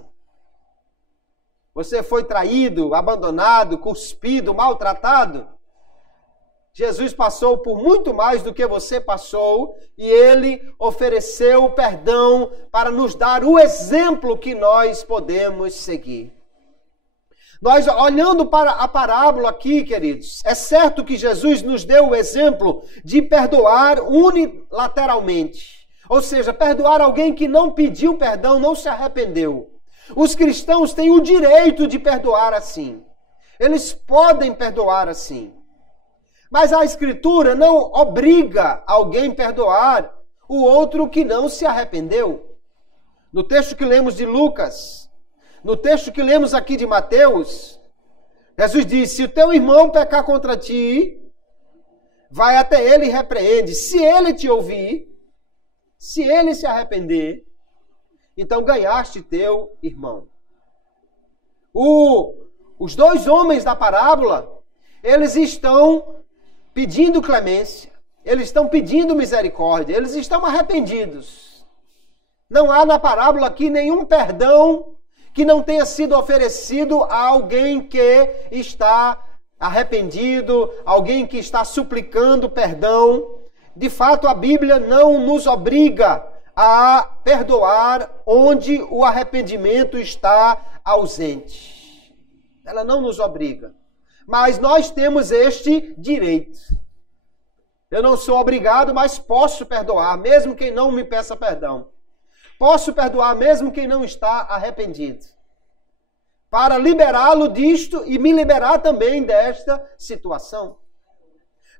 Você foi traído, abandonado, cuspido, maltratado? Jesus passou por muito mais do que você passou e ele ofereceu o perdão para nos dar o exemplo que nós podemos seguir. Nós, olhando para a parábola aqui, queridos, é certo que Jesus nos deu o exemplo de perdoar unilateralmente. Ou seja, perdoar alguém que não pediu perdão, não se arrependeu. Os cristãos têm o direito de perdoar assim. Eles podem perdoar assim. Mas a Escritura não obriga alguém a perdoar o outro que não se arrependeu. No texto que lemos de Lucas, no texto que lemos aqui de Mateus, Jesus diz: se o teu irmão pecar contra ti, vai até ele e repreende. Se ele te ouvir, se ele se arrepender, então ganhaste teu irmão. Os dois homens da parábola, eles estão pedindo clemência, eles estão pedindo misericórdia, eles estão arrependidos. Não há na parábola aqui nenhum perdão que não tenha sido oferecido a alguém que está arrependido, alguém que está suplicando perdão. De fato, a Bíblia não nos obriga a perdoar onde o arrependimento está ausente. Ela não nos obriga. Mas nós temos este direito. Eu não sou obrigado, mas posso perdoar, mesmo quem não me peça perdão. Posso perdoar mesmo quem não está arrependido. Para liberá-lo disto e me liberar também desta situação.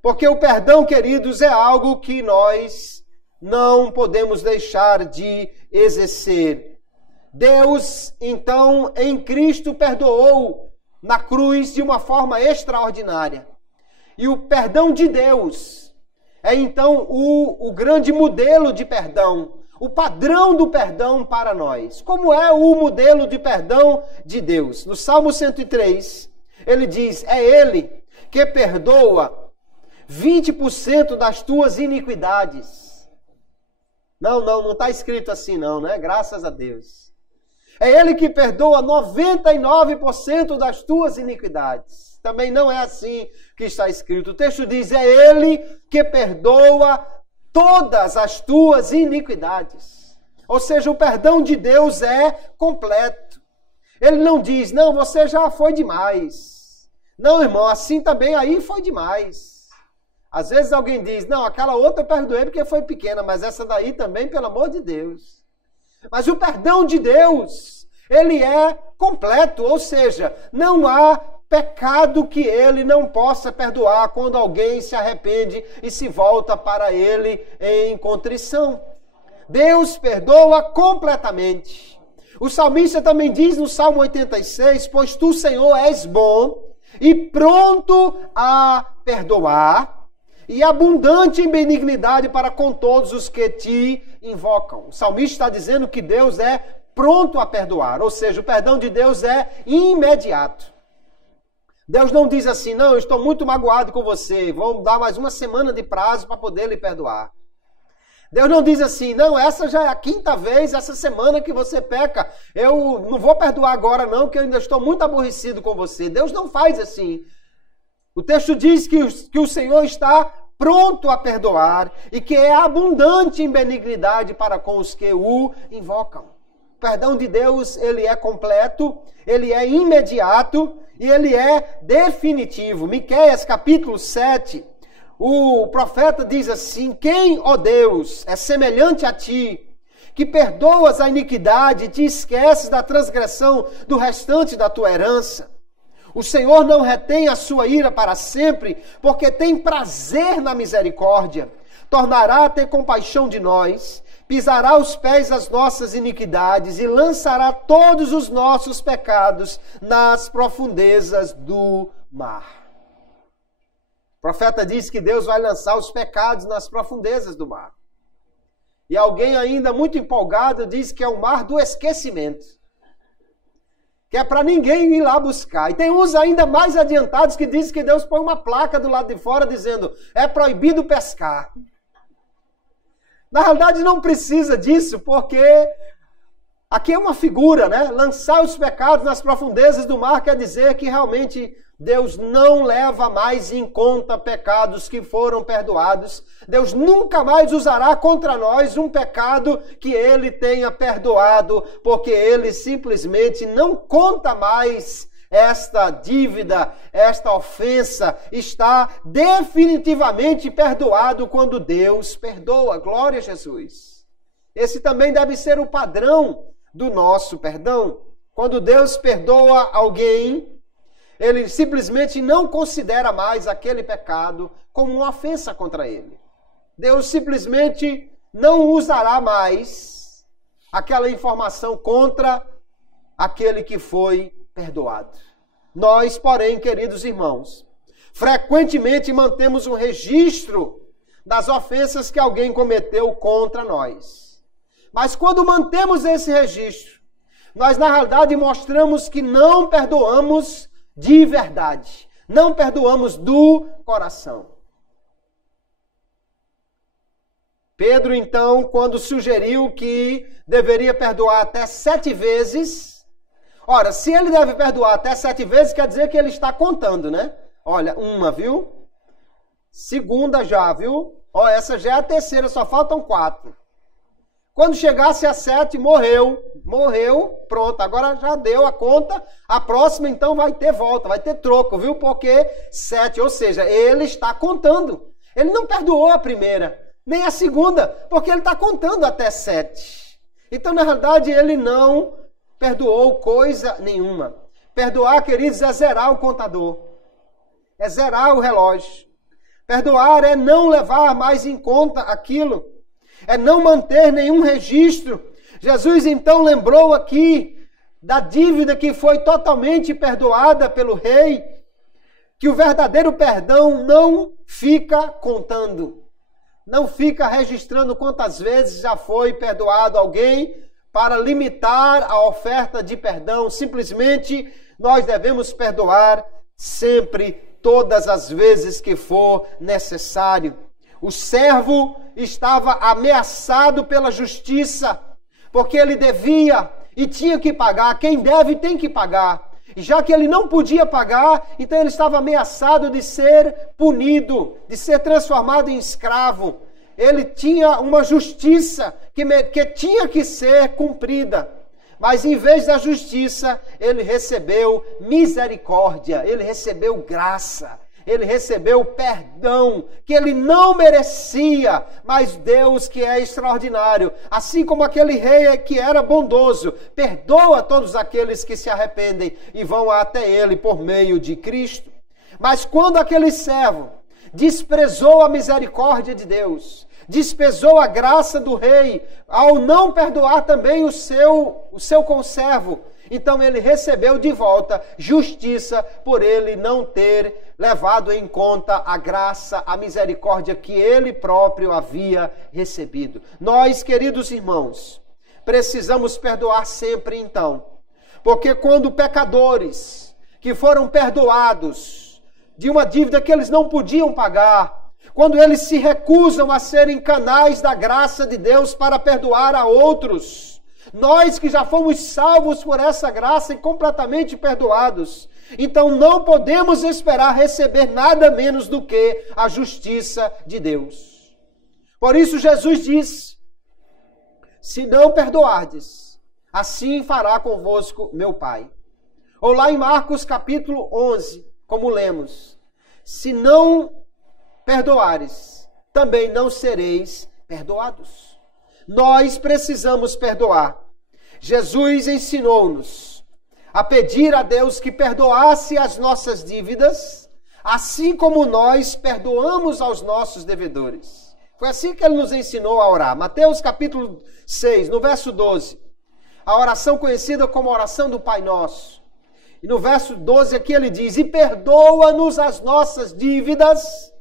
Porque o perdão, queridos, é algo que nós não podemos deixar de exercer. Deus, então, em Cristo, perdoou na cruz de uma forma extraordinária. E o perdão de Deus é, então, o grande modelo de perdão, o padrão do perdão para nós. Como é o modelo de perdão de Deus? No Salmo 103, ele diz: é Ele que perdoa 20% das tuas iniquidades. Não está escrito assim não, né? Graças a Deus. É Ele que perdoa 99% das tuas iniquidades. Também não é assim que está escrito. O texto diz: é Ele que perdoa todas as tuas iniquidades. Ou seja, o perdão de Deus é completo. Ele não diz: não, você já foi demais. Não, irmão, assim também aí foi demais. Às vezes alguém diz: não, aquela outra eu perdoei porque foi pequena, mas essa daí também, pelo amor de Deus. Mas o perdão de Deus, ele é completo, ou seja, não há pecado que ele não possa perdoar quando alguém se arrepende e se volta para ele em contrição. Deus perdoa completamente. O salmista também diz no Salmo 86, pois tu, Senhor, és bom e pronto a perdoar e abundante em benignidade para com todos os que te invocam. O salmista está dizendo que Deus é pronto a perdoar, ou seja, o perdão de Deus é imediato. Deus não diz assim: não, eu estou muito magoado com você, vou dar mais uma semana de prazo para poder lhe perdoar. Deus não diz assim: não, essa já é a 5ª vez, essa semana que você peca, eu não vou perdoar agora não, que eu ainda estou muito aborrecido com você. Deus não faz assim. O texto diz que o Senhor está pronto a perdoar e que é abundante em benignidade para com os que o invocam. O perdão de Deus, ele é completo, ele é imediato e ele é definitivo. Miqueias capítulo 7, o profeta diz assim: quem, ó Deus, é semelhante a ti, que perdoas a iniquidade e te esqueces da transgressão do restante da tua herança? O Senhor não retém a sua ira para sempre, porque tem prazer na misericórdia. Tornará a ter compaixão de nós, pisará os pés as nossas iniquidades e lançará todos os nossos pecados nas profundezas do mar. O profeta diz que Deus vai lançar os pecados nas profundezas do mar. E alguém ainda muito empolgado diz que é o mar do esquecimento. Que é para ninguém ir lá buscar. E tem uns ainda mais adiantados que dizem que Deus põe uma placa do lado de fora dizendo: é proibido pescar. Na realidade não precisa disso, porque aqui é uma figura, né? Lançar os pecados nas profundezas do mar quer dizer que realmente Deus não leva mais em conta pecados que foram perdoados. Deus nunca mais usará contra nós um pecado que Ele tenha perdoado, porque Ele simplesmente não conta mais esta dívida, esta ofensa. Está definitivamente perdoado quando Deus perdoa. Glória a Jesus. Esse também deve ser o padrão do nosso perdão. Quando Deus perdoa alguém, Ele simplesmente não considera mais aquele pecado como uma ofensa contra ele. Deus simplesmente não usará mais aquela informação contra aquele que foi perdoado. Nós, porém, queridos irmãos, frequentemente mantemos um registro das ofensas que alguém cometeu contra nós. Mas quando mantemos esse registro, nós na realidade mostramos que não perdoamos de verdade. Não perdoamos do coração. Pedro, então, quando sugeriu que deveria perdoar até 7 vezes, ora, se ele deve perdoar até 7 vezes, quer dizer que ele está contando, né? Olha, 1, viu? 2 já, viu? Ó, essa já é a 3ª, só faltam 4. Quando chegasse a 7, morreu, pronto, agora já deu a conta, a próxima então vai ter volta, vai ter troco, viu? Porque 7, ou seja, ele está contando. Ele não perdoou a primeira, nem a segunda, porque ele está contando até 7. Então, na realidade, ele não perdoou coisa nenhuma. Perdoar, queridos, é zerar o contador, é zerar o relógio. Perdoar é não levar mais em conta aquilo, é não manter nenhum registro. Jesus então lembrou aqui da dívida que foi totalmente perdoada pelo rei, que o verdadeiro perdão não fica contando, não fica registrando quantas vezes já foi perdoado alguém para limitar a oferta de perdão. Simplesmente nós devemos perdoar sempre, todas as vezes que for necessário. O servo estava ameaçado pela justiça, porque ele devia e tinha que pagar. Quem deve tem que pagar. E já que ele não podia pagar, então ele estava ameaçado de ser punido, de ser transformado em escravo. Ele tinha uma justiça que tinha que ser cumprida. Mas em vez da justiça, ele recebeu misericórdia, ele recebeu graça. Ele recebeu perdão que ele não merecia, mas Deus, que é extraordinário, assim como aquele rei que era bondoso, perdoa todos aqueles que se arrependem e vão até ele por meio de Cristo. Mas quando aquele servo desprezou a misericórdia de Deus, desprezou a graça do rei, ao não perdoar também o seu conservo, então ele recebeu de volta justiça por ele não ter levado em conta a graça, a misericórdia que ele próprio havia recebido. Nós, queridos irmãos, precisamos perdoar sempre então, porque quando pecadores que foram perdoados de uma dívida que eles não podiam pagar, quando eles se recusam a serem canais da graça de Deus para perdoar a outros, nós que já fomos salvos por essa graça e completamente perdoados, então não podemos esperar receber nada menos do que a justiça de Deus. Por isso Jesus diz: se não perdoardes, assim fará convosco meu Pai. Ou lá em Marcos capítulo 11, como lemos: se não perdoares, também não sereis perdoados. Nós precisamos perdoar. Jesus ensinou-nos a pedir a Deus que perdoasse as nossas dívidas, assim como nós perdoamos aos nossos devedores. Foi assim que ele nos ensinou a orar. Mateus capítulo 6, no verso 12. A oração conhecida como a oração do Pai Nosso. E no verso 12 aqui ele diz: e perdoa-nos as nossas dívidas,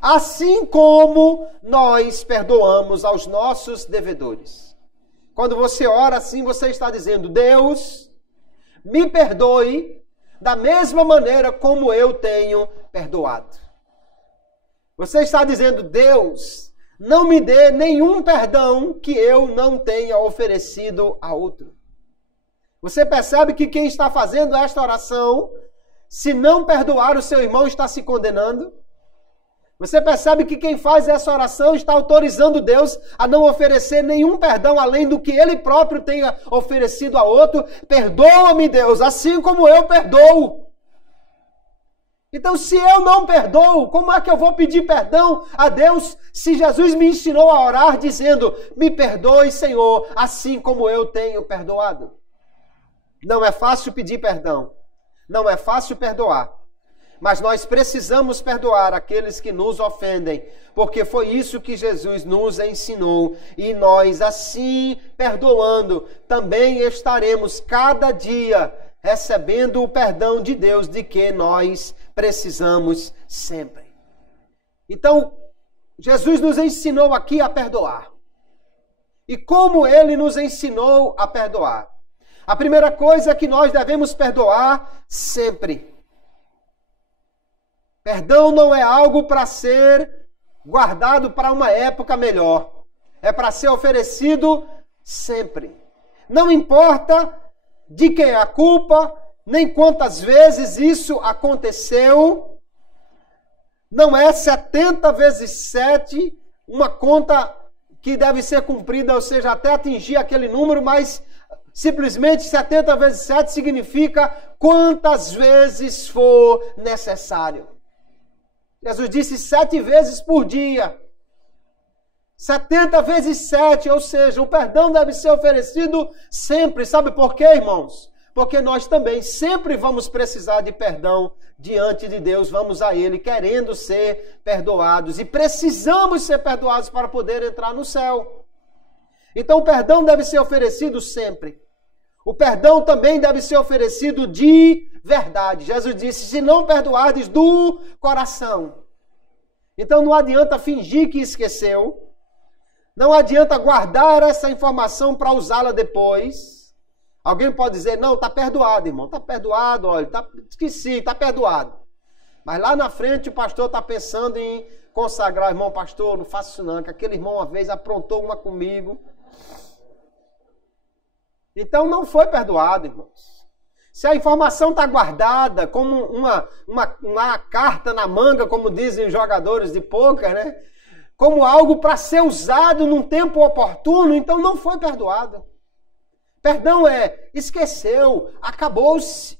assim como nós perdoamos aos nossos devedores. Quando você ora assim, você está dizendo: Deus, me perdoe da mesma maneira como eu tenho perdoado. Você está dizendo: Deus, não me dê nenhum perdão que eu não tenha oferecido a outro. Você percebe que quem está fazendo esta oração, se não perdoar o seu irmão, está se condenando? Você percebe que quem faz essa oração está autorizando Deus a não oferecer nenhum perdão além do que ele próprio tenha oferecido a outro? Perdoa-me, Deus, assim como eu perdoo. Então, se eu não perdoo, como é que eu vou pedir perdão a Deus se Jesus me ensinou a orar dizendo: me perdoe, Senhor, assim como eu tenho perdoado? Não é fácil pedir perdão, não é fácil perdoar, mas nós precisamos perdoar aqueles que nos ofendem, porque foi isso que Jesus nos ensinou, e nós, assim, perdoando, também estaremos cada dia recebendo o perdão de Deus de que nós precisamos sempre. Então, Jesus nos ensinou aqui a perdoar. E como ele nos ensinou a perdoar? A primeira coisa é que nós devemos perdoar sempre. Perdão não é algo para ser guardado para uma época melhor. É para ser oferecido sempre. Não importa de quem é a culpa, nem quantas vezes isso aconteceu. Não é 70 vezes 7 uma conta que deve ser cumprida, ou seja, até atingir aquele número, mas simplesmente 70 vezes 7 significa quantas vezes for necessário. Jesus disse 7 vezes por dia. 70 vezes 7, ou seja, o perdão deve ser oferecido sempre. Sabe por quê, irmãos? Porque nós também sempre vamos precisar de perdão diante de Deus. Vamos a Ele querendo ser perdoados. E precisamos ser perdoados para poder entrar no céu. Então o perdão deve ser oferecido sempre. O perdão também deve ser oferecido de verdade. Jesus disse: se não perdoardes do coração. Então não adianta fingir que esqueceu. Não adianta guardar essa informação para usá-la depois. Alguém pode dizer: não, está perdoado, irmão. Está perdoado, olha, esqueci, está perdoado. Mas lá na frente o pastor está pensando em consagrar. Irmão, pastor, não faça isso não, que aquele irmão uma vez aprontou uma comigo. Então não foi perdoado, irmãos. Se a informação está guardada como uma carta na manga, como dizem os jogadores de pôquer, né? Como algo para ser usado num tempo oportuno, então não foi perdoado. Perdão é esqueceu, acabou-se.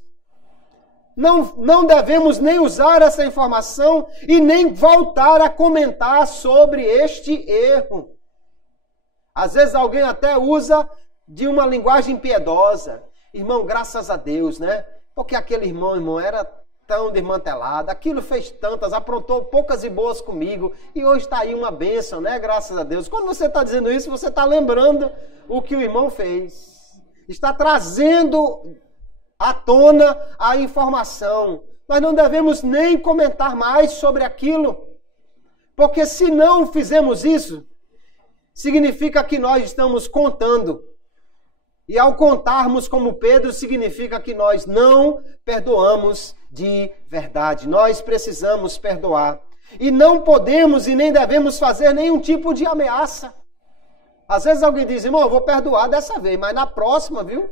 Não devemos nem usar essa informação e nem voltar a comentar sobre este erro. Às vezes alguém até usa de uma linguagem piedosa. Irmão, graças a Deus, né? Porque aquele irmão, era tão desmantelado, aquilo fez tantas, aprontou poucas e boas comigo, e hoje está aí uma bênção, né? Graças a Deus. Quando você está dizendo isso, você está lembrando o que o irmão fez. Está trazendo à tona a informação. Nós não devemos nem comentar mais sobre aquilo, porque se não fizermos isso, significa que nós estamos contando. E ao contarmos como Pedro, significa que nós não perdoamos de verdade. Nós precisamos perdoar. E não podemos e nem devemos fazer nenhum tipo de ameaça. Às vezes alguém diz: irmão, eu vou perdoar dessa vez, mas na próxima, viu?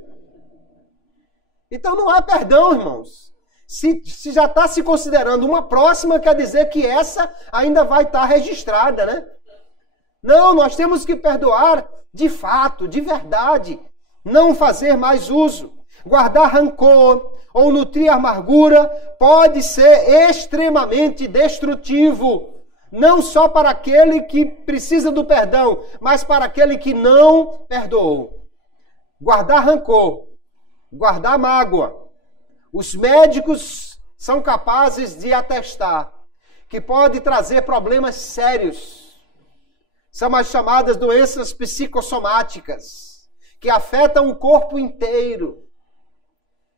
Então não há perdão, irmãos. Se já está se considerando uma próxima, quer dizer que essa ainda vai estar registrada, né? Não, nós temos que perdoar de fato, de verdade. Não fazer mais uso. Guardar rancor ou nutrir amargura pode ser extremamente destrutivo. Não só para aquele que precisa do perdão, mas para aquele que não perdoou. Guardar rancor, guardar mágoa, Os médicos são capazes de atestar que pode trazer problemas sérios. São as chamadas doenças psicossomáticas, que afetam o corpo inteiro.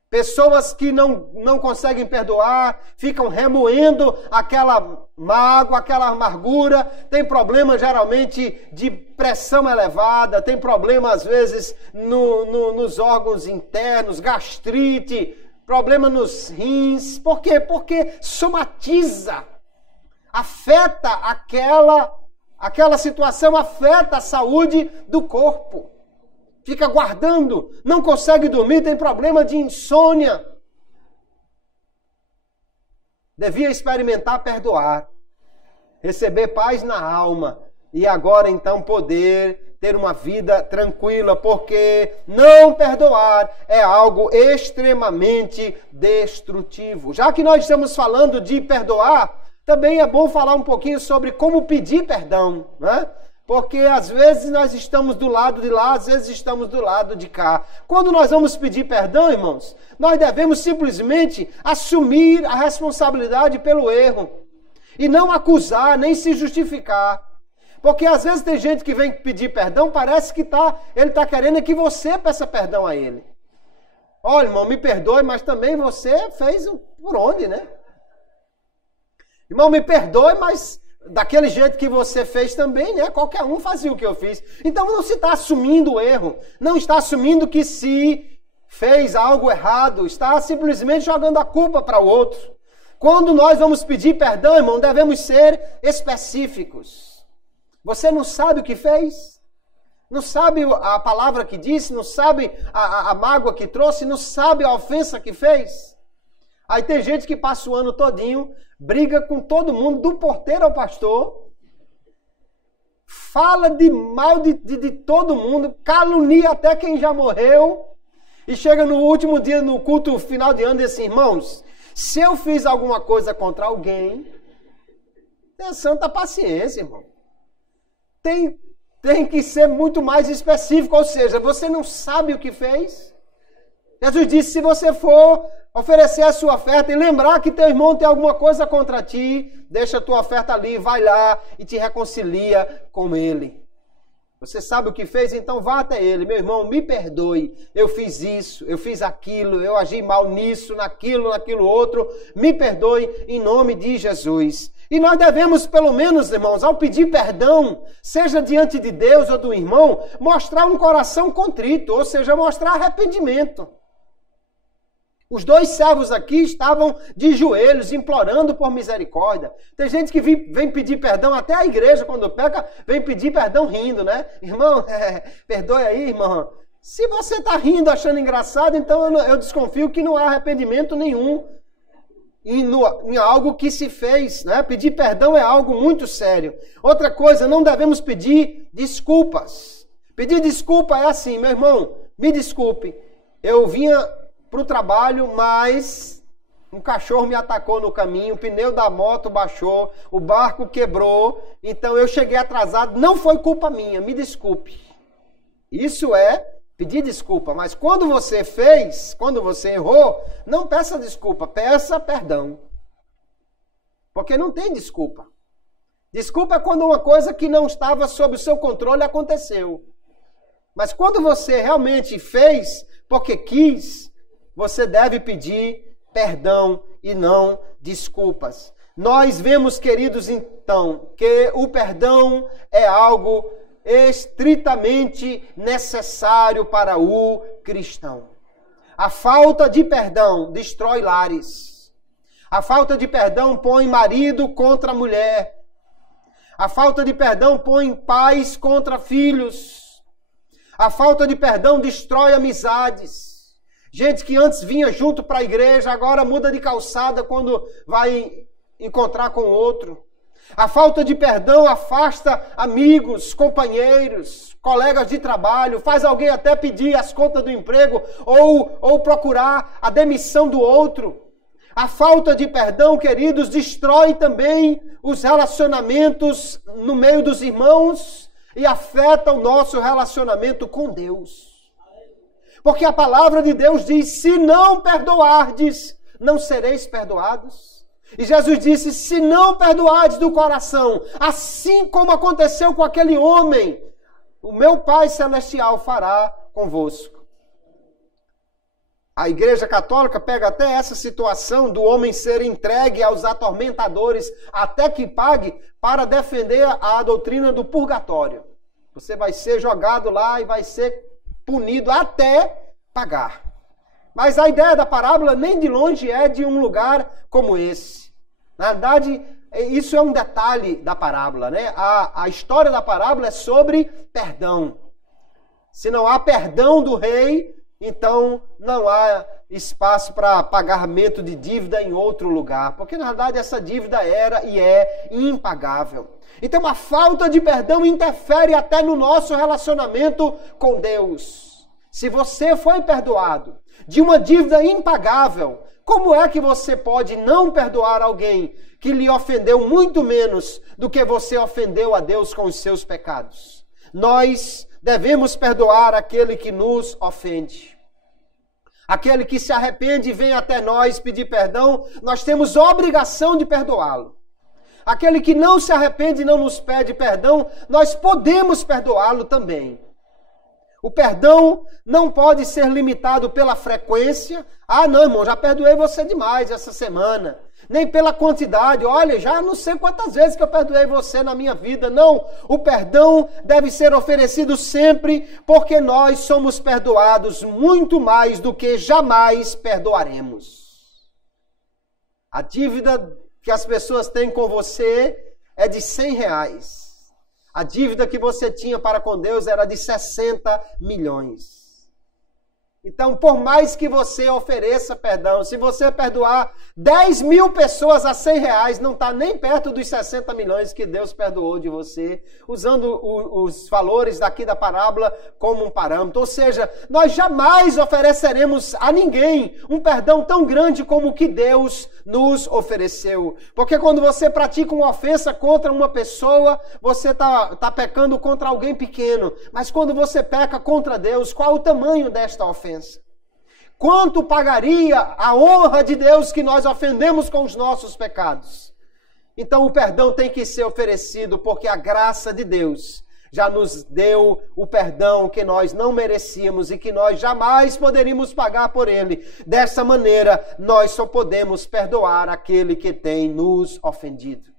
Pessoas que não conseguem perdoar, ficam remoendo aquela mágoa, aquela amargura, tem problema geralmente de pressão elevada, tem problema às vezes nos órgãos internos, gastrite, problema nos rins. Por quê? Porque somatiza, afeta aquela situação, afeta a saúde do corpo. Fica guardando, não consegue dormir, tem problema de insônia. Devia experimentar perdoar, receber paz na alma e agora então poder ter uma vida tranquila, porque não perdoar é algo extremamente destrutivo. Já que nós estamos falando de perdoar, também é bom falar um pouquinho sobre como pedir perdão, né? Porque às vezes nós estamos do lado de lá, às vezes estamos do lado de cá. Quando nós vamos pedir perdão, irmãos, nós devemos simplesmente assumir a responsabilidade pelo erro. E não acusar, nem se justificar. Porque às vezes tem gente que vem pedir perdão, parece que ele está querendo que você peça perdão a ele. Olha, irmão, me perdoe, mas também você fez por onde, né? Irmão, me perdoe, mas daquele jeito que você fez também, né? Qualquer um fazia o que eu fiz. Então não se está assumindo o erro. Não está assumindo que se fez algo errado. Está simplesmente jogando a culpa para o outro. Quando nós vamos pedir perdão, irmão, devemos ser específicos. Você não sabe o que fez? Não sabe a palavra que disse? Não sabe a mágoa que trouxe? Não sabe a ofensa que fez? Aí tem gente que passa o ano todinho, briga com todo mundo, do porteiro ao pastor, fala de mal de todo mundo, calunia até quem já morreu, e chega no último dia, no culto final de ano, e diz assim, irmãos, se eu fiz alguma coisa contra alguém, tenha santa paciência, irmão. Tem que ser muito mais específico, ou seja, você não sabe o que fez. Jesus disse, se você for oferecer a sua oferta e lembrar que teu irmão tem alguma coisa contra ti, deixa a tua oferta ali, vai lá e te reconcilia com ele. Você sabe o que fez? Então vá até ele. Meu irmão, me perdoe. Eu fiz isso, eu fiz aquilo, eu agi mal nisso, naquilo outro. Me perdoe em nome de Jesus. E nós devemos, pelo menos, irmãos, ao pedir perdão, seja diante de Deus ou do irmão, mostrar um coração contrito, ou seja, mostrar arrependimento. Os dois servos aqui estavam de joelhos, implorando por misericórdia. Tem gente que vem pedir perdão, até a igreja, quando peca, vem pedir perdão rindo, né? Irmão, perdoe aí, irmão. Se você está rindo, achando engraçado, então eu desconfio que não há arrependimento nenhum em algo que se fez, né? Pedir perdão é algo muito sério. Outra coisa, não devemos pedir desculpas. Pedir desculpa é assim, meu irmão, me desculpe, eu vinha para o trabalho, mas um cachorro me atacou no caminho, o pneu da moto baixou, o barco quebrou, então eu cheguei atrasado, não foi culpa minha, me desculpe. Isso é pedir desculpa, mas quando você fez, quando você errou, não peça desculpa, peça perdão. Porque não tem desculpa. Desculpa é quando uma coisa que não estava sob o seu controle aconteceu. Mas quando você realmente fez porque quis, você deve pedir perdão e não desculpas. Nós vemos, queridos, então, que o perdão é algo estritamente necessário para o cristão. A falta de perdão destrói lares. A falta de perdão põe marido contra mulher. A falta de perdão põe pais contra filhos. A falta de perdão destrói amizades. Gente que antes vinha junto para a igreja, agora muda de calçada quando vai encontrar com outro. A falta de perdão afasta amigos, companheiros, colegas de trabalho, faz alguém até pedir as contas do emprego ou procurar a demissão do outro. A falta de perdão, queridos, destrói também os relacionamentos no meio dos irmãos e afeta o nosso relacionamento com Deus. Porque a palavra de Deus diz, se não perdoardes, não sereis perdoados. E Jesus disse, se não perdoardes do coração, assim como aconteceu com aquele homem, o meu Pai Celestial fará convosco. A Igreja Católica pega até essa situação do homem ser entregue aos atormentadores até que pague para defender a doutrina do purgatório. Você vai ser jogado lá e vai ser punido até pagar. Mas a ideia da parábola nem de longe é de um lugar como esse. Na verdade, isso é um detalhe da parábola, né? A história da parábola é sobre perdão. Se não há perdão do rei, então não há espaço para pagamento de dívida em outro lugar. Porque, na verdade, essa dívida era e é impagável. Então, a falta de perdão interfere até no nosso relacionamento com Deus. Se você foi perdoado de uma dívida impagável, como é que você pode não perdoar alguém que lhe ofendeu muito menos do que você ofendeu a Deus com os seus pecados? Nós devemos perdoar aquele que nos ofende. Aquele que se arrepende e vem até nós pedir perdão, nós temos obrigação de perdoá-lo. Aquele que não se arrepende e não nos pede perdão, nós podemos perdoá-lo também. O perdão não pode ser limitado pela frequência. Ah, não, irmão, já perdoei você demais essa semana. Nem pela quantidade. Olha, já não sei quantas vezes que eu perdoei você na minha vida. Não, o perdão deve ser oferecido sempre, porque nós somos perdoados muito mais do que jamais perdoaremos. A dívida que as pessoas têm com você é de R$100. A dívida que você tinha para com Deus era de 60 milhões. Então, por mais que você ofereça perdão, se você perdoar 10 mil pessoas a R$100, não está nem perto dos 60 milhões que Deus perdoou de você, usando os valores daqui da parábola como um parâmetro. Ou seja, nós jamais ofereceremos a ninguém um perdão tão grande como o que Deus nos ofereceu. Porque quando você pratica uma ofensa contra uma pessoa, você está pecando contra alguém pequeno. Mas quando você peca contra Deus, qual o tamanho desta ofensa? Quanto pagaria a honra de Deus que nós ofendemos com os nossos pecados? Então o perdão tem que ser oferecido, porque a graça de Deus já nos deu o perdão que nós não merecíamos e que nós jamais poderíamos pagar por ele. Dessa maneira, nós só podemos perdoar aquele que tem nos ofendido.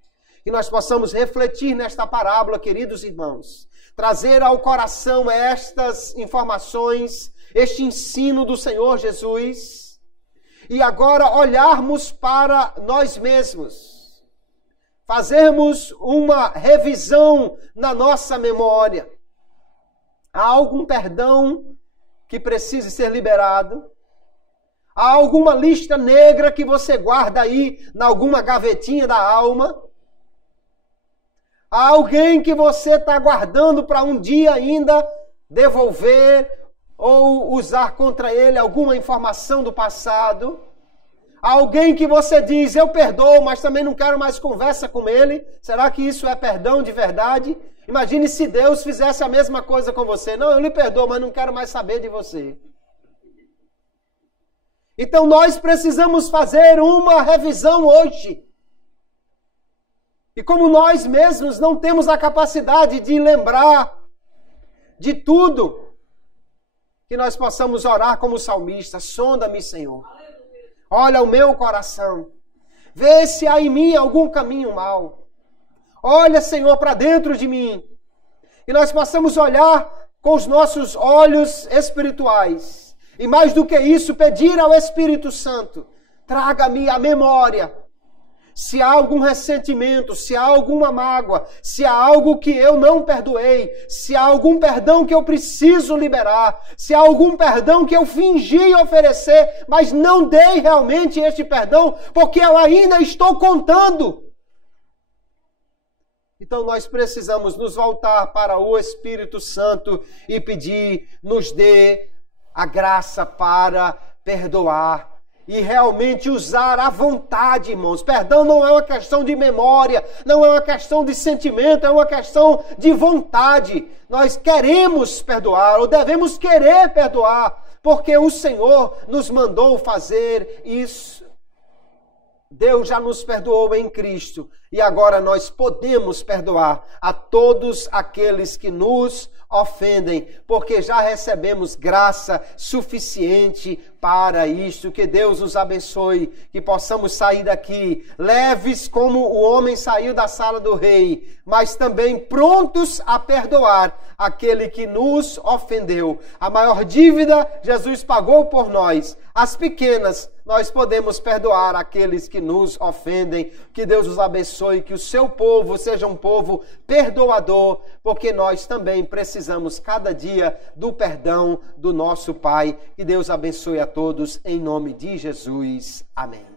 Que nós possamos refletir nesta parábola, queridos irmãos, trazer ao coração estas informações, este ensino do Senhor Jesus, e agora olharmos para nós mesmos, fazermos uma revisão na nossa memória. Há algum perdão que precise ser liberado? Há alguma lista negra que você guarda aí em alguma gavetinha da alma? Há alguém que você está guardando para um dia ainda devolver ou usar contra ele alguma informação do passado? Alguém que você diz, eu perdoo, mas também não quero mais conversa com ele. Será que isso é perdão de verdade? Imagine se Deus fizesse a mesma coisa com você. Não, eu lhe perdoo, mas não quero mais saber de você. Então nós precisamos fazer uma revisão hoje. E como nós mesmos não temos a capacidade de lembrar de tudo, que nós possamos orar como salmista, sonda-me, Senhor. Olha o meu coração. Vê se há em mim algum caminho mau. Olha, Senhor, para dentro de mim. E nós possamos olhar com os nossos olhos espirituais. E mais do que isso, pedir ao Espírito Santo, traga-me a memória. Se há algum ressentimento, se há alguma mágoa, se há algo que eu não perdoei, se há algum perdão que eu preciso liberar, se há algum perdão que eu fingi oferecer, mas não dei realmente este perdão, porque eu ainda estou contando. Então nós precisamos nos voltar para o Espírito Santo e pedir, nos dê a graça para perdoar. E realmente usar a vontade, irmãos. Perdão não é uma questão de memória, não é uma questão de sentimento, é uma questão de vontade. Nós queremos perdoar, ou devemos querer perdoar, porque o Senhor nos mandou fazer isso. Deus já nos perdoou em Cristo e agora nós podemos perdoar a todos aqueles que nos ofendem, porque já recebemos graça suficiente para isto. Que Deus nos abençoe, que possamos sair daqui leves como o homem saiu da sala do rei, mas também prontos a perdoar aquele que nos ofendeu. A maior dívida Jesus pagou por nós, as pequenas nós podemos perdoar aqueles que nos ofendem. Que Deus nos abençoe, que o seu povo seja um povo perdoador, porque nós também precisamos cada dia do perdão do nosso Pai. Que Deus abençoe a todos, em nome de Jesus. Amém.